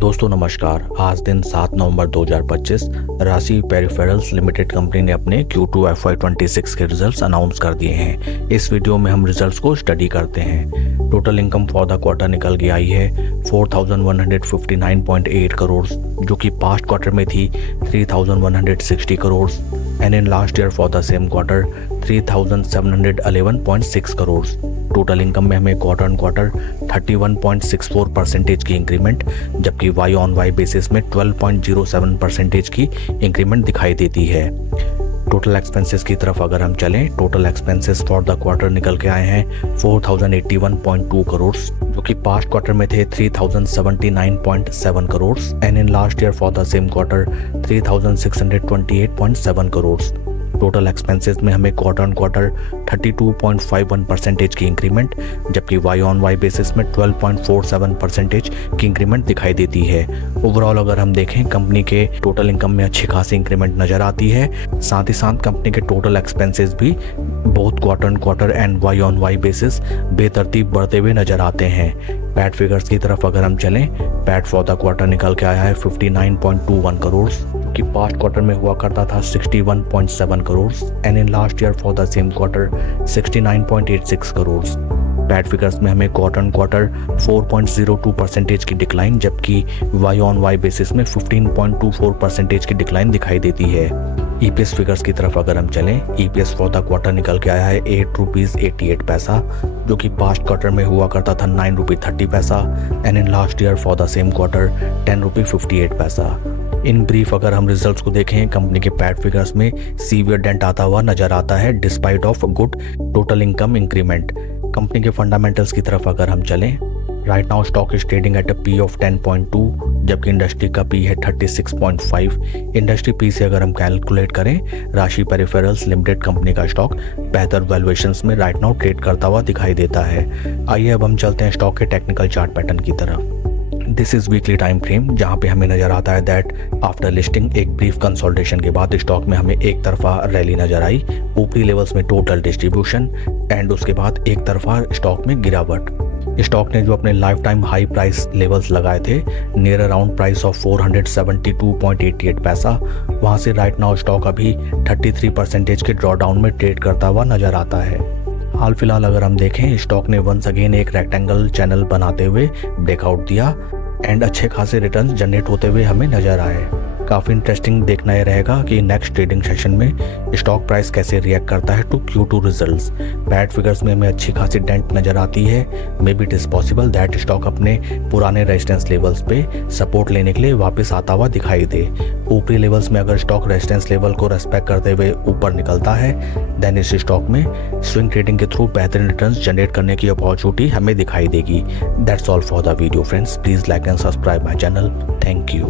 दोस्तों नमस्कार। आज दिन 7 नवंबर 2025 राशि पेरिफेरल्स लिमिटेड कंपनी ने अपने Q2 FY26 के रिजल्ट्स अनाउंस कर दिए हैं। इस वीडियो में हम रिजल्ट्स को स्टडी करते हैं। Total income for the quarter निकल के आई है 4159.8 करोड़, जो कि पास्ट क्वार्टर में थी 3160 crore and in last year for the same quarter 3711.6 crore. Total income में हमें क्वार्टर ऑन क्वार्टर 31.64% की इंक्रीमेंट, जबकि वाई ऑन वाई बेसिस में 12.07% की इंक्रीमेंट दिखाई देती है। टोटल एक्सपेंसेस की तरफ अगर हम चलें, total expenses for the quarter निकल के आए हैं 4081.2 करोड़, जो कि पास्ट क्वार्टर में थे 3079.7 crore and in last year for the same quarter 3628.7 crore. Total expenses में हमें क्वार्टर ऑन क्वार्टर 32.51% की इंक्रीमेंट, जबकि वाई ऑन वाई बेसिस में 12.47% की इंक्रीमेंट दिखाई देती है। ओवरऑल अगर हम देखें, कंपनी के टोटल इनकम में अच्छी खासी इंक्रीमेंट नजर आती है। साथ ही साथ कंपनी के टोटल एक्सपेंसेस भी बहुत quarter on quarter and Y on Y basis बेतरतीब बढ़ते हुए नजर आते हैं। पैट फिगर्स की तरफ अगर हम चलें, पैट फॉर द क्वार्टर निकल के आया है 59.21 करोड़, कि पास्ट क्वार्टर में हुआ करता था 61.7 crore and in last year for the same quarter 69.86 crore. PAT figures में हमें क्वार्टर ऑन क्वार्टर 4.02% की डिक्लाइन, जबकि वाई ऑन वाई बेसिस में 15.24% की डिक्लाइन दिखाई देती है। ईपीएस फिगर्स की तरफ अगर हम चलें, ईपीएस फॉर द क्वार्टर निकल के आया है 8.88 पैसा, जो कि पास्ट क्वार्टर में हुआ करता था 9.30 पैसा and in last year for the same quarter 10.58 पैसा। इन ब्रीफ अगर हम रिजल्ट्स को देखें, कंपनी के पैट फिगर्स में सीवियर डेंट आता हुआ नजर आता है despite of good total income increment. Company के फंडामेंटल्स की तरफ अगर हम चलें, right now stock is trading at a P of 10.2, जबकि इंडस्ट्री का पी है 36.5। इंडस्ट्री पी से अगर हम कैलकुलेट करें, राशि पेरिफेरल्स लिमिटेड कंपनी का स्टॉक बेहतर वैल्यूएशंस में राइट नाउ ट्रेड करता हुआ दिखाई देता है। आइए अब हम चलते हैं स्टॉक के टेक्निकल चार्ट पैटर्न की तरफ। This is weekly time frame, जहां पे हमें नजर आता है दैट आफ्टर लिस्टिंग एक ब्रीफ कंसोलिडेशन के बाद स्टॉक में हमें एक तरफा रैली नजर आई, ऊपरी लेवल्स में टोटल डिस्ट्रीब्यूशन एंड उसके बाद एक तरफा स्टॉक में गिरावट। स्टॉक ने जो अपने life time high price levels लगाए थे नियर अराउंड प्राइस ऑफ 472.88 पैसा, वहां से राइट नाउ स्टॉक अभी 33% के ड्रॉडाउन में ट्रेड करता हुआ नजर आता है। हाल फिलहाल अगर हम देखें, स्टॉक ने वंस अगेन एक रेक्टेंगल चैनल बनाते हुए ब्रेकआउट दिया एंड अच्छे खासे रिटर्न्स जनरेट होते हुए हमें नजर आए। काफ़ी इंटरेस्टिंग देखना यह रहेगा कि नेक्स्ट ट्रेडिंग सेशन में स्टॉक प्राइस कैसे रिएक्ट करता है to Q2 results. PAT figures में हमें अच्छी खासी डेंट नजर आती है। May be it is possible that stock अपने पुराने रेजिस्टेंस लेवल्स पे सपोर्ट लेने के लिए वापस आता हुआ दिखाई दे। ऊपरी लेवल्स में अगर स्टॉक रेजिस्टेंस लेवल को रेस्पेक्ट करते हुए ऊपर निकलता है, देन इस स्टॉक में स्विंग ट्रेडिंग के थ्रू बेहतरीन रिटर्न्स जनरेट करने की अपॉर्चुनिटी हमें दिखाई देगी। That's all for the video friends. Please like and subscribe my channel. Thank you.